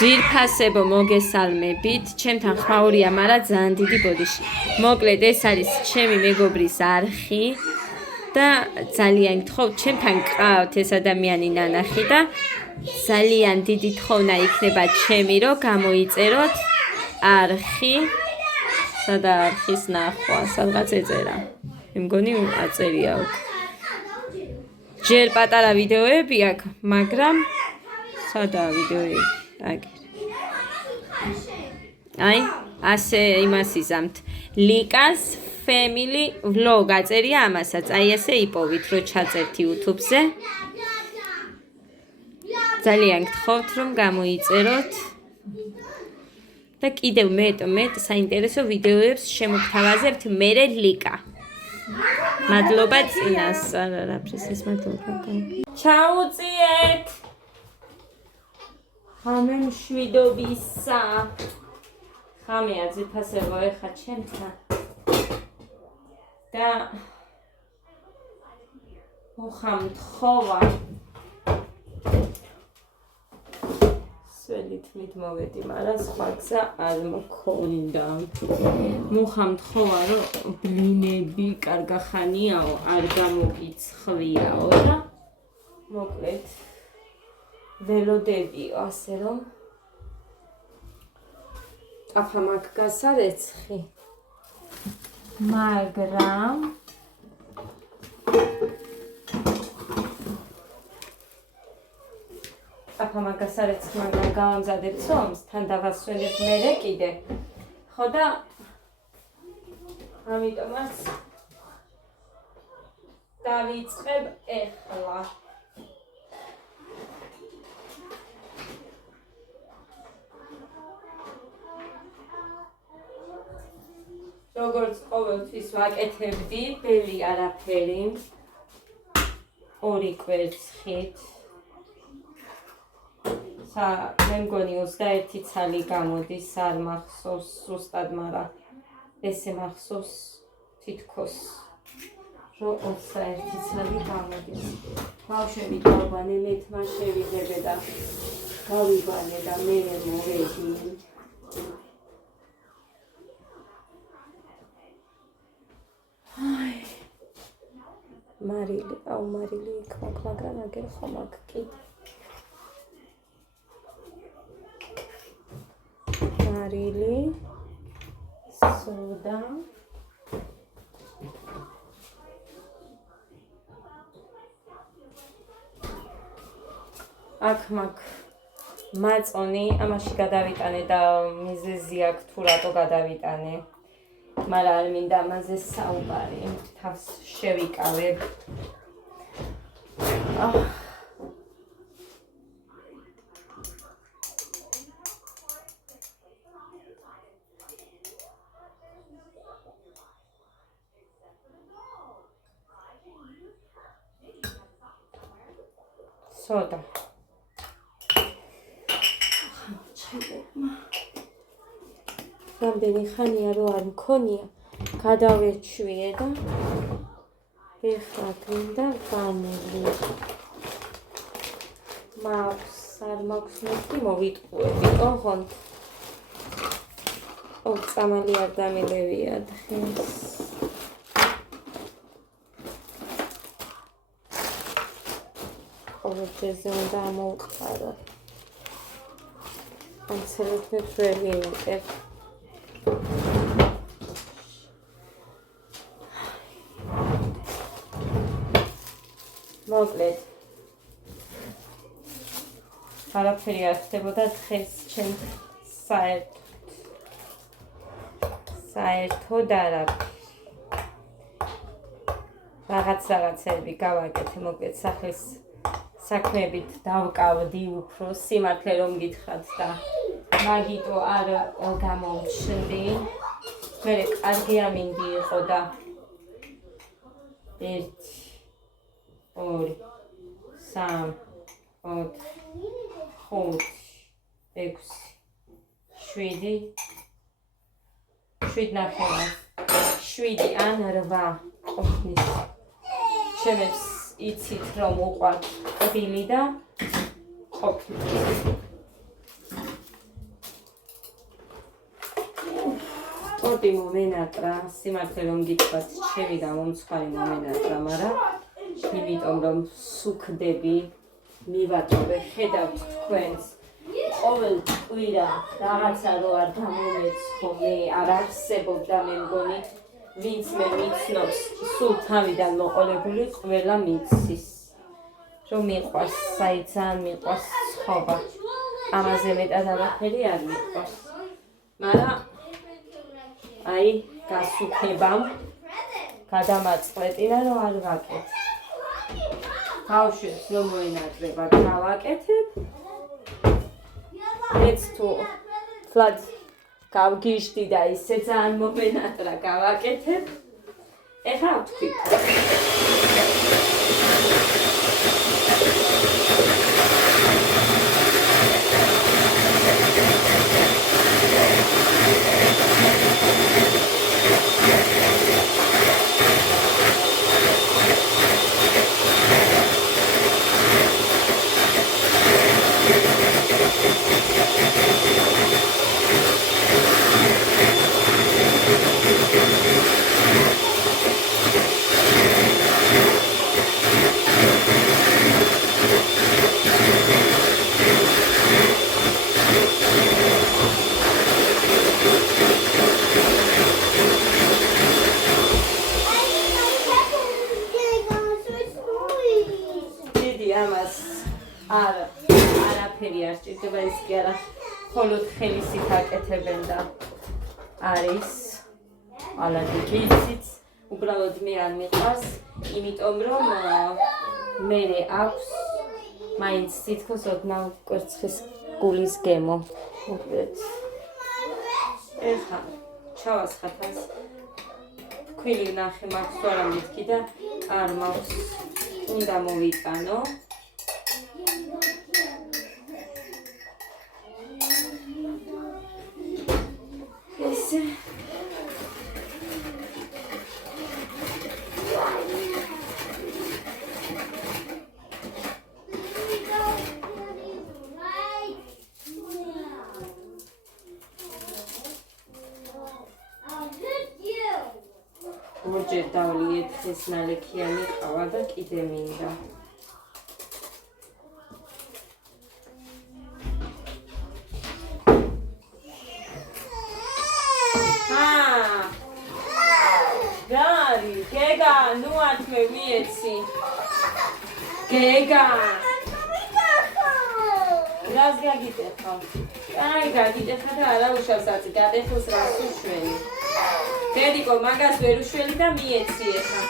ძვირფასებო მოგესალმებით, ჩემთან ხმაურია, მაგრამ ძალიან დიდი ბოდიში. მოკლედ ეს არის ჩემი მეგობრის არხი და ძალიან გთხოვთ, ჩემთან გყავთ ეს ადამიანი ნანახი და ძალიან დიდი თხოვნა იქნება ჩემი, რომ გამოიწეროთ არხი. სადა არხის ნახვა, სადღაც ეწერა. მგონი აწერია უკვე. ჯერ პატარა ვიდეოები აქვს, მაგრამ სადა ვიდეოები? აი, ასე იმას იზამთ. ლიკას family vlog აწერია ამასაც. აი ესე იპოვით, რომ ჩაწერთ YouTube-ზე. ძალიან გთხოვთ, რომ გამოიწეროთ. და კიდევ მეტ საინტერესო ვიდეოებს შემოგთავაზებთ მერე ლიკა. მადლობა წინას, არაფრის ეს მადლობა. ჩაუწიეთ. ხამე მშვიდობისა. ხამეა ძირფასებო ეხა ჩემთან. და მოხამთ ხოვა. სველით მოვედი, მაგრამ სხვა გზა არ მქონდა. მოხამთ ხოვა, რომ ბლინები კარგახანიაო, არ გამოგიცხვიაო და მოკლედ ველოდებიო, ასე რომ აფამაკ გასარეცხი. მაგრამ აფამაკ გასარეცხი, მაგრამ გავამზადებ ცომს, თან დავასვენებ მერე კიდე. ხო და ამიტომაც დავიწყებ ეხლა. როგორც ყოველთვის ვაკეთებდი, ბელი არაფერი. ორი კვერცხით. მე მგონი 21 ცალი გამოდის, არ მახსოვს ზუსტად, მაგრამ ესე მახსოვს თითქოს, რომ 21 ცალი გამოდის. ბავშვები გავბანე, მეთმა შევიდებე და გავიბანე და მე მოვედი. მარილი, მარილი იქ მაქვს, მაგრამ აგერ ხომ აქ კიდე. მარილი, სოდა. აქ მაქვს მაწონი, ამაში გადავიტანე და მიზეზი აქვს თუ რატო გადავიტანე. მაგრამ არ მინდა ამაზე საუბარი, თავს შევიკავებ. სოდა. რამდენი ხანია რომ არ მქონია, გადავეჩვიე და ეხლა გინდა ვანელი. მაქვს, არ მაქვს ნუხი მოვიტყუები, ოღონდ. წამალი არ დამილევია დღეს. ყოველდღიზე უნდა ამოვყარო. ამცელეთ მე ვერ ვიმეტებ. მოკლედ არაფერი არ ხდებოდა დღეს ჩემ საერთოდ არაფერი. რაღაცები გავაკეთე, მოკლედ სახლის საქმეებით დავკავდი უფრო, სიმართლე რომ გითხრათ და მაგიტო არ გამომჩნდი. მე კარგი ამინდი იყო და 1 2 3 4 5 6 7 7 ან 8 ყოფნის. ჩემებს იცით რომ უყვართ კბილი და ყოფილი. ტორტი მომენატრა, სიმართლე რომ გითხრათ, ჩემი გამომცხარი მომენატრა, მაგრამ იმიტომ რომ სუქდები, მივატოვე, ხედავთ თქვენს ყოველ კვირა რაღაცა რო არ გამომეცხო, მე არ არსებობდა მე მგონი, ვინც მე მიცნობს, სულ თავიდან მოყოლებული ყველა მიცის. რომ მიყვარს, საიცან მიყვარს ცხოვა. ამაზე მეტად არაფერი არ მიყვარს. მაგრამ აი, გასუქებამ გადამაწყვეტინა რომ არ ვაკეთებ. ბავშვებს რომ მოენატრება გავაკეთებ. მეც თუ ფლად გავგიჟდი და ისე ძალიან მომენატრა გავაკეთებ. ეხლა ვთქვით. არაფერი არ სჭირდება ის კი არა მხოლოდ ხელისით აკეთებენ და არის ალადი გიცით უბრალოდ მე არ მიყვარს იმიტომ რომ მე აქვს მაინც თითქოს ოდნავ კვერცხის გულის გემო უბრალოდ ეხა ჩავასხათ ას ქვილი ნახე მაქვს თუ არა მეთქი და არ მაქვს უნდა მოვიტანო ორჯერ დავლიეთ ეს ნალექიანი ყავა და კიდე მინდა. გარი, გეგა, ნუ ათმე მიეცი. გეგა. რას გაგიტეხო? აი, გაგიტეხა და არა უშავსაცი, გადეხოს რას უშველი. დედიკო მაგას ვერ უშველი და მიეცი ეხა.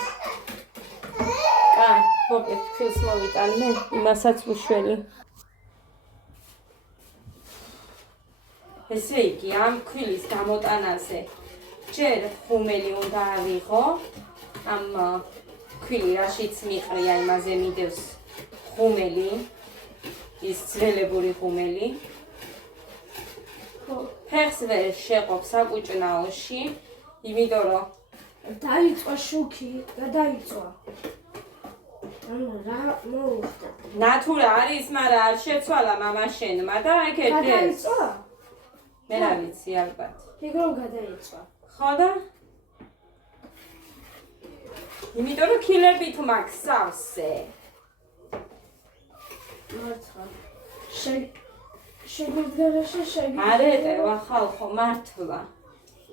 კაი, მოკლედ ფილს მოვიტან მე, იმასაც უშველი. ესე იგი, ამ ქვილის გამოტანაზე ჯერ ხუმელი უნდა ავიღო. ამ ქვილი რაშიც მიყრია, იმაზე მიდევს ხუმელი, ის ძველებური ხუმელი. ფეხს ვერ შეყოფ საკუჭნაოში. იმიტომ რომ დაიწყო შუქი, გადაიწყო. ანუ რა მოუხდა? ნატურა არის, მაგრამ არ შეცვალა მამა შენმა და ეგეთ ეს. გადაიწყო? მე რა ვიცი ალბათ. როგორ გადაიწყო? ხო და? იმიტომ რომ ქილებით მაქსავსე. მართლა. შეგვიდგარაშე შეგვიდგარა. არ ეტევა ხალხო მართლა.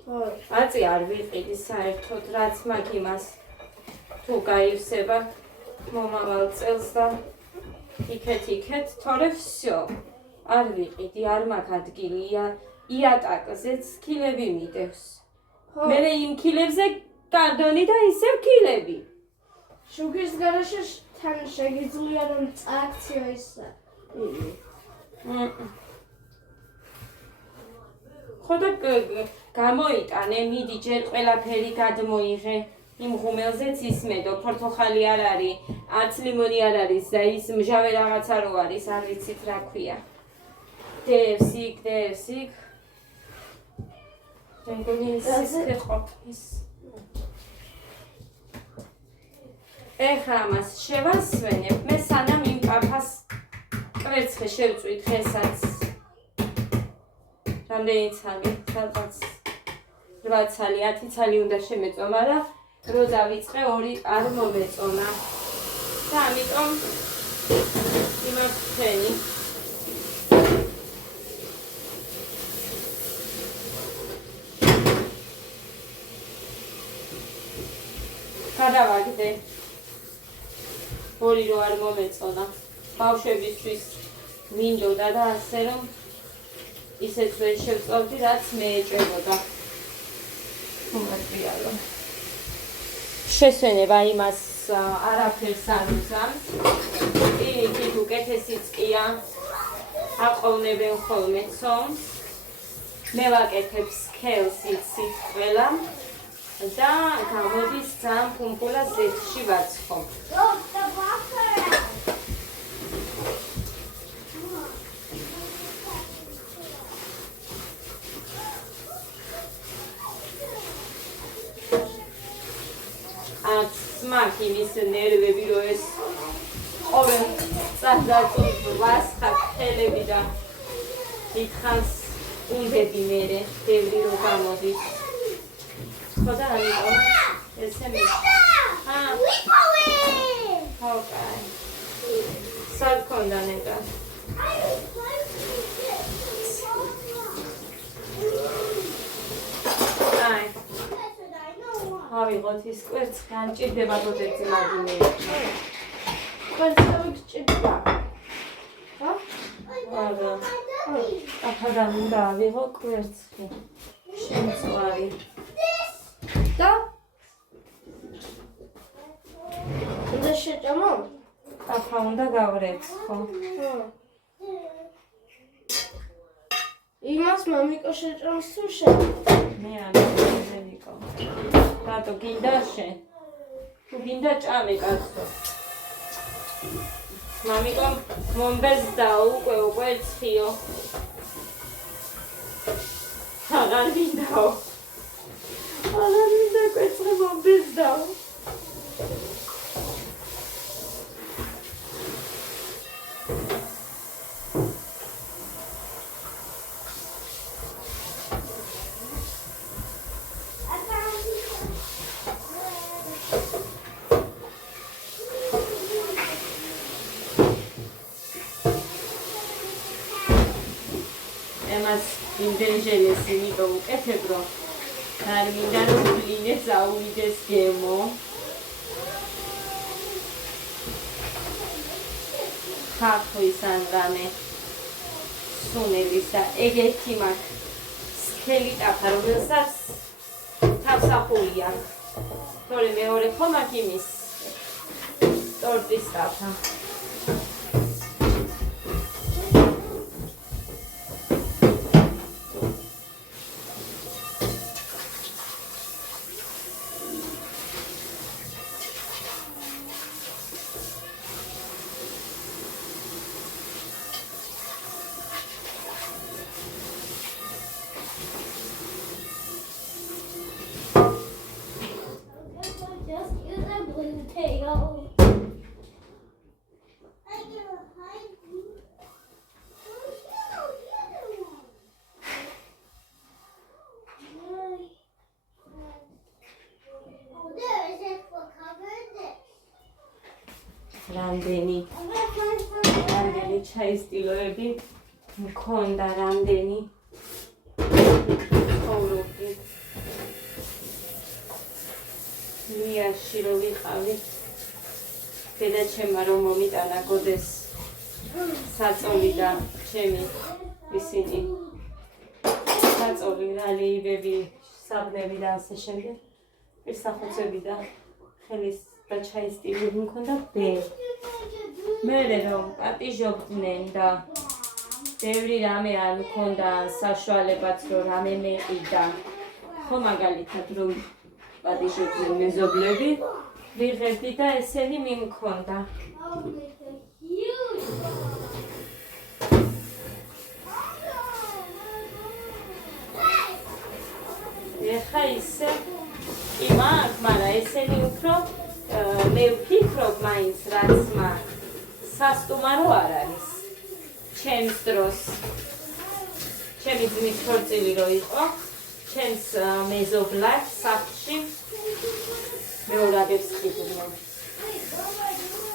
აწი არ ვიყიდი საერთოდ რაც მაგ იმას თუ გაივსება მომავალ წელს და იქეთ თორე всё არ ვიყიდი არ მაგ ადგილი იატაკზეც ქილები მიდევს მე იმ ქილებზე კარდონი და ისევ ქილები შუქის გარაშე თან შეგიძლია რომ წააქციო ისა ხოდა გამოიტანე, მიდი ჯერ ყველაფერი გადმოიღე. იმ ღუმელზეც ისმედო, ფორთოხალი არ არის, არც ლიმონი არ არის და ის მჟავე რაღაცა რო არის, არ ვიცით რა ქვია. დევსიკ. მეგონი ის ეყოფის. ეხლა ამას შევასვენებ, მე სანამ იმ კაფას კვერცხე შევწვით დღესაც. რამდენი ცალი, სადღაც 8 ცალი, 10 ცალი უნდა შემეწვა, მაგრამ რო დავიწყე 2 არ მომეწონა. და ამიტომ იმას ვქენი. გადავაგდე. 2 რო არ მომეწონა. ბავშვებისთვის მინდოდა და ასე რომ ისეთ ვერ შევწოვდი, რაც მე ეჭვებოდა. უმარტივია. შესვენება იმას არაფერს არ უზამს. იქით უკეთესიც კია. აყოვნებენ ხოლმე ცომს. მე ვაკეთებ სქელს იცით ყველა. და გამოდის ძალიან ფუმფულა ზეთში ვაცხობ. Smak imis nervebi ro es ყოველ წარდაწუნ ვასხებ ხელები და დიდხანს უნდები მერე ბევრი რო გამოდის. ხო და ამიტომ ესე მე ვიპოვე. ოკეი. სარქონდა ნეტა. აი ავიღოთ ის კვერცხი, ან ჭირდება თოთეცი მაგინე. კვერცხები გჭირდება? ხა? არა. ახლა უნდა ავიღო კვერცხი. შემწვარი. და? უნდა შეჭამო? ახლა უნდა გავრეცხო. იმას მამიკო შეჭამს თუ შენ? მე არ მეგონიკო. რატო გინდა შენ? თუ გინდა ჭამე კაცო. მამიკო მომბეზდა უკვე კვერცხიო. აღარ მინდაო. აღარ მინდა კვერცხი მომბეზდა. ინდენჟელეს იმიტომ უკეთებ რომ არ მინდა რომ ლინეს აუვიდეს გემო. ხახვის ან რამე სუნელისა ეგეთი მაქვს სქელი ტაფა რომელსაც თავსახური აქვს. თორე მეორე ხომ აქ იმის ტორტის ტაფა. რამდენი ჩაის სტილოები მქონდა რამდენი ცხოვრობდი მიაში რო ვიყავი დედაჩემმა რომ მომიტანა გოდეს საწოლი და ჩემი ისინი საწოლი რალიიბები საბნები და ასე შემდეგ პირსახოცები და ხელის და ჩაის სტილები მქონდა მერე რომ პატიჟობდნენ და ბევრი რამე არ მქონდა საშუალებაც რომ რამე მეყიდა ხო მაგალითად რომ პატიჟობდნენ მეზობლები ვიღებდი და ესენი მიმქონდა ეხა ისე იმაკ მაგრამ ესენი უფრო მე ვფიქრობ მაინც რაც სასტუმარო არ არის ჩემს დროს ჩემი ძმის ქორწილი რო იყო ჩემს მეზობლად სახლში მეურვებებს ხიბლობ.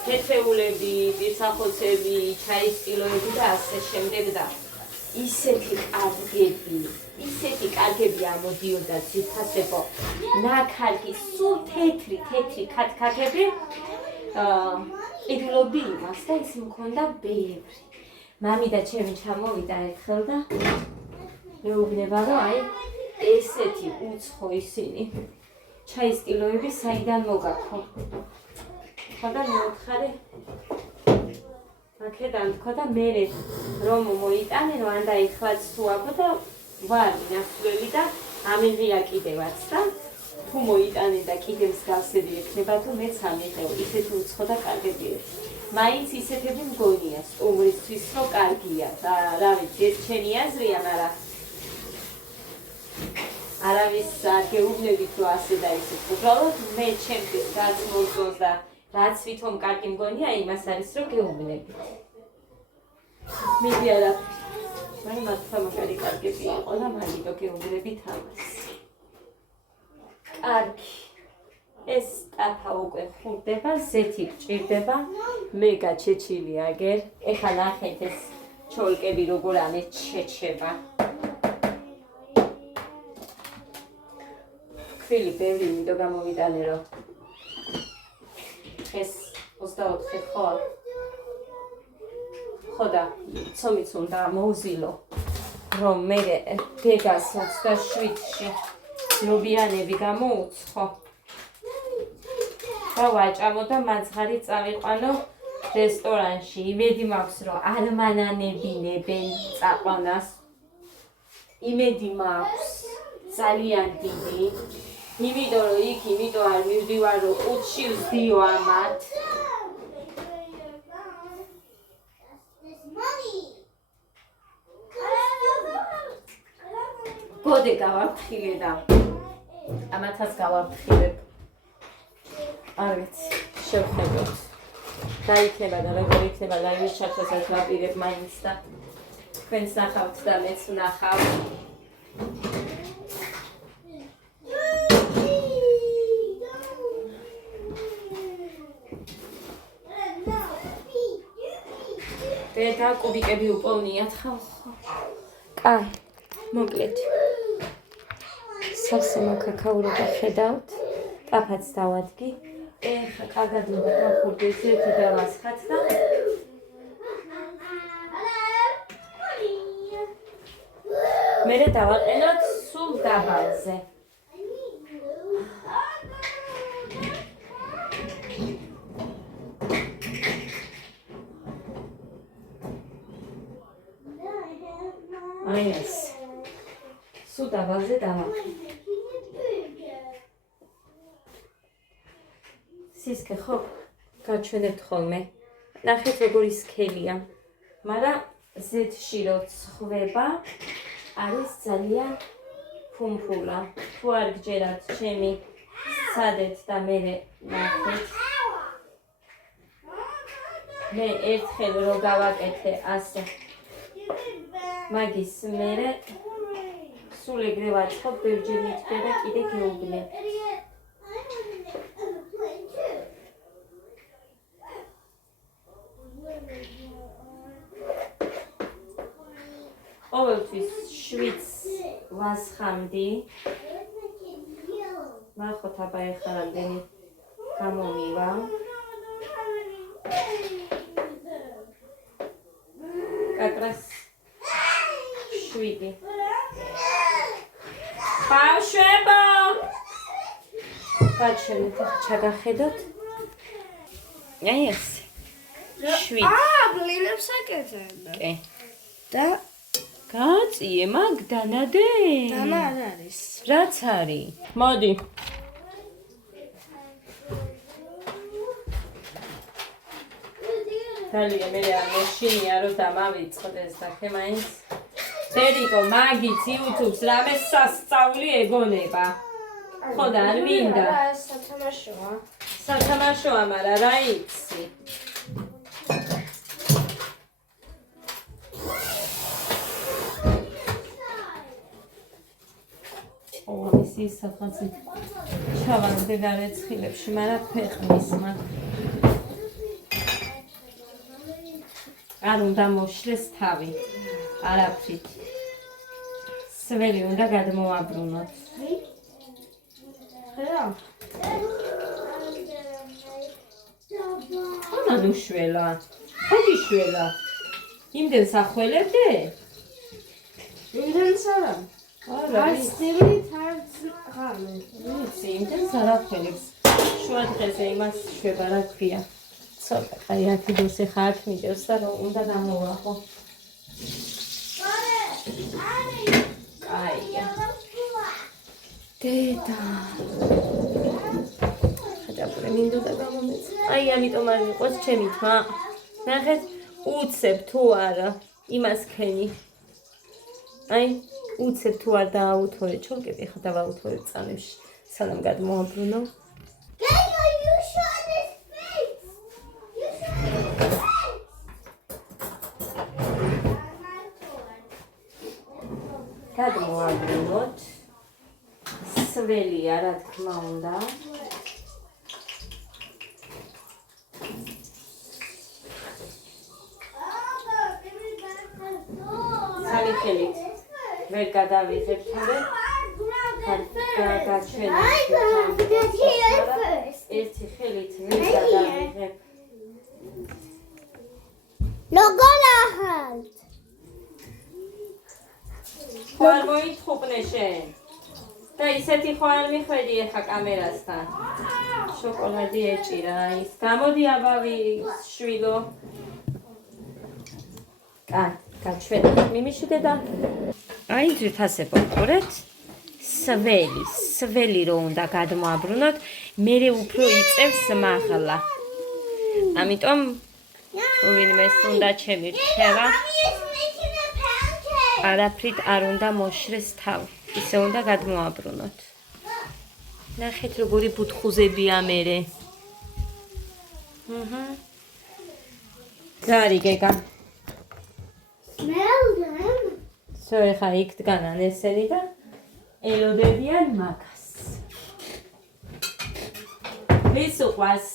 თეთრეულები, პირსახოცები, ჩაის კილოები და ასე შემდეგ და ისეთი კარგები ამოდიოდა ძვირფასებო ნაქარგი სულ თეთრი ქათქათები ყიდულობდი იმას და ის მქონდა ბევრი. მამი და ჩემი ჩამოვიდა ერთხელ და მეუბნება რომ აი ესეთი უცხო ისინი ჩაის კილოები საიდან მოგაქო. ხოდა მეუთხარი აქედან თქო და მე რომ მოიტანე რომ ან დაიხლაც თუ აქო და ვარ ნასვლელი და ამიღია კიდევაც და თუ მოიტანე და კიდევ მსგავსები ექნება თუ მეც ამიღეო ისეთი უცხო და კარგები ერთი. მაინც ისეთები მგონია სტუმრისთვის რომ კარგია და რა ვიცი ეს ჩემი აზრია, მაგრამ არავის გეუბნებით რომ ასე და ისე. უბრალოდ მე ჩემთვის რაც მოწონს და რაც ვითომ კარგი მგონია იმას არის რომ გეუბნებით. მიდი არა მაგრამ მართლა მაგარი კარგები იყო და მაგიტო გეუბნებით ამას. კარგი. ეს ტაფა უკვე ხურდება, ზეთი გჭირდება, მე გაჩეჩილი აგერ. ეხლა ნახეთ ეს ჩოლკები როგორ ამით შეჩება. ქვილი ბევრი იმიტომ გამოვიტანე რომ ეს 24 ხო და ცომიც უნდა მოუზილო რომ მე გეგას 27-ში ლობიანები გამოუცხო და ვაჭამო და მაცხარი წავიყვანო რესტორანში. იმედი მაქვს რომ არ მანანებინებენ წაყვანას. იმედი მაქვს ძალიან დიდი. იმიტომ რომ იქ იმიტომ არ მივდივარ რომ ყუთში ვსდიო ამათ. გოდე გავაფრთხილე და ამათაც გავაფრთხილებ. არ ვიცი, შევხედოთ. რა იქნება და როგორ იქნება და იმის ჩართვასაც ვაპირებ მაინც და თქვენს ნახავთ და მეც ვნახავ. და კუბიკები უპოვნიათ ხალხო. კაი, მოკლედ. სასიმა ქაქაურობა ხედავთ. ტაფაც დავადგი. ეხა კარგად უნდა გახურდეს ერთი დავასხათ და მერე დავაყენოთ სულ დაბალზე. აი ეს. სულ დაბალზე დავაყენე. სისქე ხო გაჩვენებთ ხოლმე. ნახეთ როგორი სქელია. მაგრამ ზეთში რო ცხვება არის ძალიან ფუმფულა. თუ არ გჯერათ ჩემი სადეთ და მე ნახეთ. მე ერთხელ რო გავაკეთე ასე. მაგის მერე სულ ეგრე ვაწყობ ბევრჯერ მითხრა და კიდე გეუბნე. ყოველთვის შვიდს ვასხამდი. ნახოთ აბა ეხლა რამდენი გამომივა. კაკრას 7. ბავშვებო! გაჩვენეთ, ჩაგახედოთ. აი ეს. 7. ბლინებს აკეთებ. კი. და გაწიე მაგდანადე? დანა არ არის. რაც არის? მოდი. ძალიან მე არ მეშინია რომ დამავიწყდეს და ხე მაინც დედიკო მაგიც YouTube-ს რამე სასწაული ეგონება. ხო და არ მინდა. სათამაშოა. სათამაშოა, მაგრამ რა იცი? მამისი საფხაზი ჩავარდე გარეცხილებში, მაგრამ ფეხმის მაქვს. არ უნდა მოშლეს თავი, არაფრით. სველი უნდა გადმოაბრუნოთ. ხეა? ხონა ნუშველა, ხოგიშველა. იმდენ სახველებდე? იმდენს არა. არა, სტილი თარც ღამე. ვიცი, იმდენ არახველებს. შუა დღეზე იმას შვება, რა ქვია. ცოტა, აი 10 დოსე ხარ მიდევს და რომ უნდა გამოვაყო. აია. დედა. ხაჭაპური მინდოდა გამომეც. აი ამიტომ არ მიყვეს ჩემი თმა. ნახეთ, უცებ თუ არა იმას ქენი. აი, უცებ თუ არ დააუთორე, ჩოლკები ხა დავაუთორე წამებში. სანამ გადმოაბრუნო. გადმოაბრუნოთ. სველია, რა თქმა უნდა. სამი ხელით ვერ გადავიღებ თორე ერთი ხელით ვერ გადავიღებ. როგორ ახალთ? ხო არ მოითხოვნე შენ და ისეთი ხო არ მიხვედი ახლა კამერასთან. შოკოლადი ეჭირა ის. გამოდი აბავი შვილო. გაჩვენა მიმიშუდე და აი ძირთასე პორტრეტ სველი რო უნდა გადმოაბრუნოთ, მერე უფრო იწევს მაღლა. ამიტომ თუ ვინმეს უნდა ჩემი რჩევა, არაფრით არ უნდა მოშრეს თავი, ისე უნდა გადმოაბრუნოთ. ნახეთ როგორი ბუთხუზებია მერე. გარი გეგა. Smell them. ხა იქ დგანან ესენი და ელოდებიან მაგას. ვის უყვას?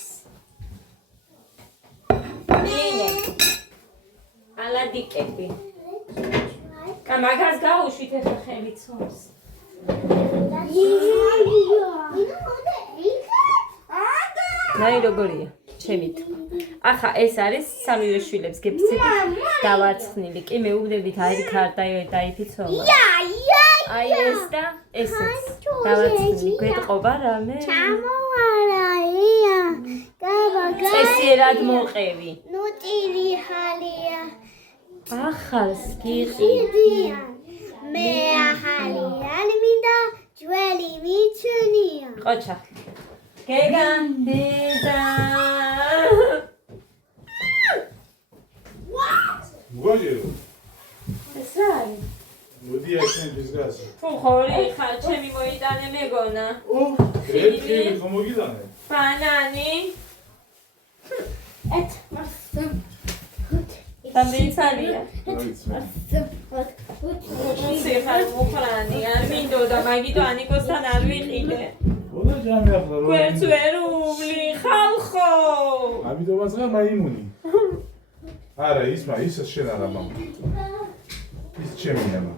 ლინე. ალადიკები. მაგას გაუშვით ახლა ხელი ცობს. ნაი როგორია? ჩემით. ახლა ეს არის სამივე შვილებს გეფიცებით დავარცხნილი. კი მეუბნებით აი ქარტა დაიფიცოლა. აი ეს და ესეც დავარცხნილი. გვეტყობა რამე? ჩამოვარაია. წესიერად მოყევი. ნუტილი ხალია. ახალს გიყი. მე ახალიან მინდა ჯველი მიჩნია. ყოჩა. გეგან დედა. გოლიო. ეს რა არის? მოდი აქეთ გასა. თუ ხორი ხარ ჩემი მოიტანე მეგონა. ერთი ხომოგიდანე. ბანანი. ეთ მასა. También salía. ვიცი. ხარ მოხრანი, არ მინდოდა მაგითო ანიკოსთან არ ვიყიდე. ონა ჯამი ახლა რო. გვერდს ვერ უვლი ხალხო. ამიტომაც რა მაიმუნი. არა, ის შენ არა მამა. ის ჩემი მამა.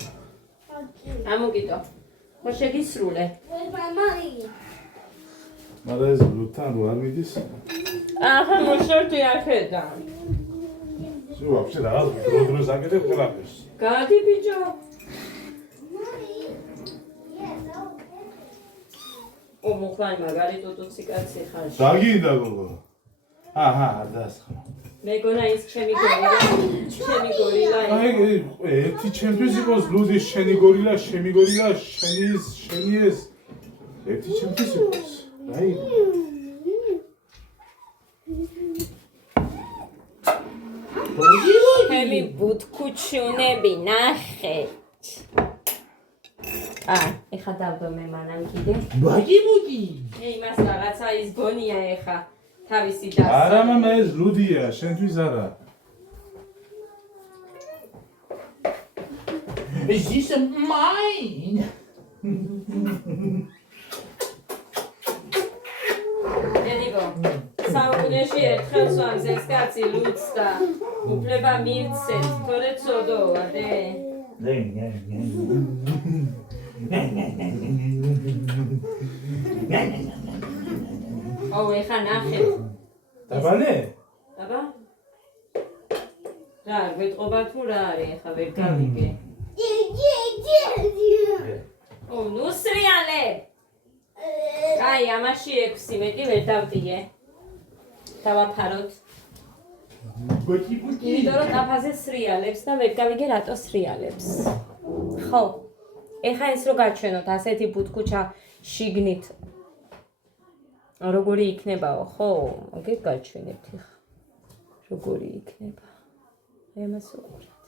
ამოგიტო. ხო შეგისრულე. მაგრამ ეს ლუთან რო არ მიდის. ახლა მოშორდი აქედან. შუ вообще რა დრო ზაგეთებ ყველაფერს. გადი ბიჭო. მოხლანი მაგარი ტუტუცი კაცი ხარ. დაგინდა გოგო. აჰა, დასხმა. მეგონა ის ჩემი გორილა. აი, ერთი ჩემთვის იყოს ლუდი შენი გორილა, შემი გორილა, შენი ეს. ერთი ჩემთვის იყოს. აი. ჩემი ბუთქუჩუნები ნახეთ. ეხა დავდომე მანამ კიდე. ბაგი. იმას რაღაცა ის გონია ეხა თავისი და. არა მამა ეს ლუდია, შენთვის არა. Is this mine? დედიკო, საუკუნეში ერთხელ სვამს ეს კაცი ლუცს და უფლება მივცეთ, თორე ცოდოა დე. აუ ეხა ნახეთ. დაბანე? დაბა? რა, გვეტყობა თუ რა არის, ეხა ვერ გავიგე. ო, ნუ სრიალე. აი, ამაში 6 მეტი ვერ დავდიე. დავაფაროთ. იმიტომ რომ დაფაზე სრიალებს და ვერ გავიგე რატო სრიალებს. ხო. ეხა ეს რო გაჩვენოთ ასეთი ბუთქუჩა შიგნით. როგორი იქნებაო, ხო? მოგეთ გაჩვენებთ ეხა. როგორი იქნება. აი ამას უყურეთ.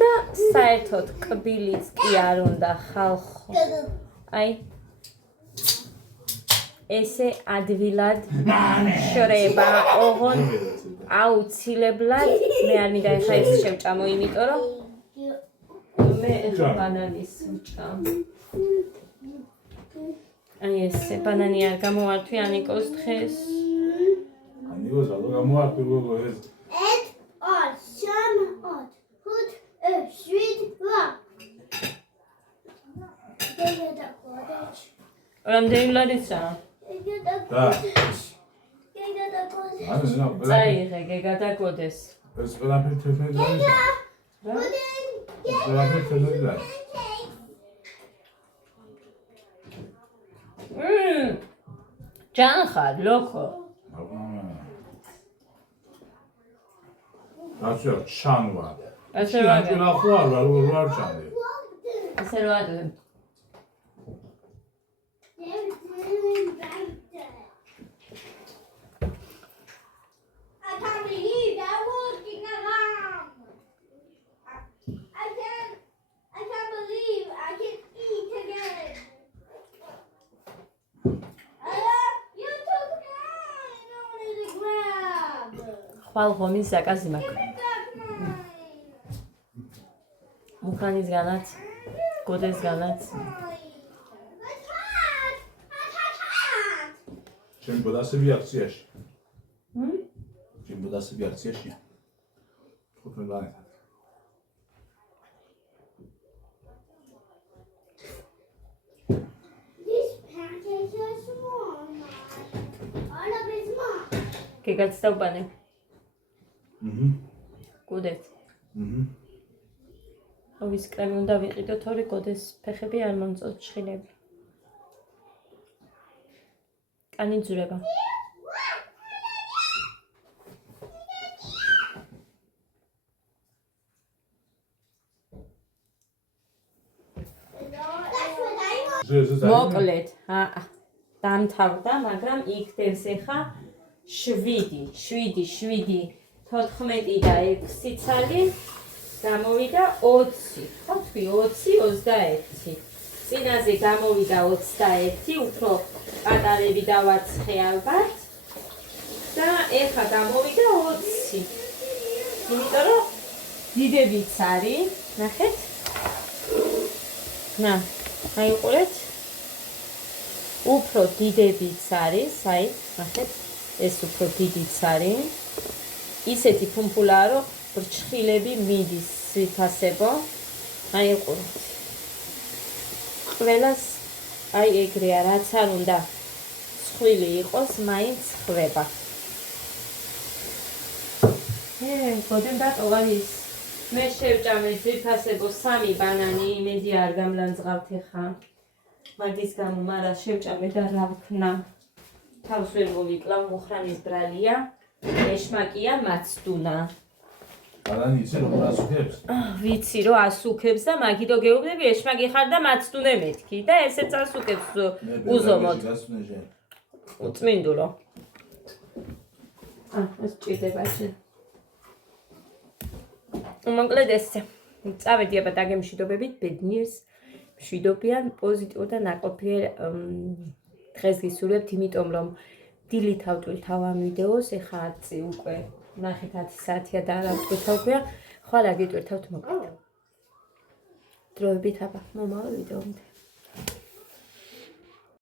და საერთოდ კბილიც კი არ უნდა ხალხო. აი ესე ადვილად შრება, ოღონ აუცილებლად მე არ მინდა ეხა ეს შევჭამო, იმიტომ რომ მე ეხა ბანანის ვჭამ. აი ესე ბანანი არ გამოვართვი ანიკოს დღეს. ანიკოს რა გამოვართვი გოგო ეს. 1 რამდენი ლარისა? და წაიღე, გეგადაკოდეს. ეს ყველაფერი თეთრი არის. ყველაფერი თეთრი არის. ჯანხარ, ლოქო. ასე ჩანვა. ასე რა რა ხო არ ჩანდი. ასე რა ადვე. ხვალ ღომის ზაკაზი მაქვს. მუხანისგანაც, გოდესგანაც. ჩემი ბოდასები აქციაში. ჩემი ბოდასები აქციაში. 15 ლარით. გეგაცდაუბანე. გუდეთ. ვის კრემი უნდა ვიყიდო, თორე გოდეს ფეხები არ მომწონს ჩხილები. კანი ძურება. მოკლედ, დამთავრდა, მაგრამ იქნებს ეხა 7, 14 და 6 ცალი გამოვიდა 20. ხო თქვი 20, 21. წინაზე გამოვიდა 21, უფრო პატარები დავაცხე ალბათ. და ეხა გამოვიდა 20. იმიტომ რომ დიდებიც არის, ნახეთ. ნა, აი უყურეთ. უფრო დიდებიც არის, აი, ნახეთ. ეს უფრო დიდიც არის. ისეთი ფუმფულაა, რომ ბრჩხილები მიდის სვიფასებო. აი უყურეთ. ყველას აი ეგრეა, რაც არ უნდა ცხვილი იყოს, მაინც ხვდება. გოდენ დატოვანის. მე შევჭამე სვიფასებო 3 ბანანი, იმედი არ გამლანძღავთ ეხა. მაგის გამო მარა შევჭამე და რა ვქნა. თავს ვერ მოვიკლავ, მუხრანის ბრალია, ეშმაკია მაცდუნა. ბანანი იცი რომ ასუქებს? ვიცი რომ ასუქებს და მაგითო გეუბნები ეშმაკი ხარ და მაცდუნე მეთქი და ესეც ასუქებს უზომოდ. უწმინდულო. ეს ჭირდება შენ. მოკლედ ესე. წავედი აბა დაგემშვიდობებით ბედნიერს. მშვიდობიან, პოზიტიურ და ნაყოფიერ დღეს გისურვებთ, იმიტომ რომ დილით ავტვირთავ ამ ვიდეოს, ეხა 10 უკვე ნახეთ 10 საათია და არ ავტვირთავ ქვია, ხვალ აგიტვირთავთ მოკლედ. დროებით აბა მომავალ ვიდეომდე.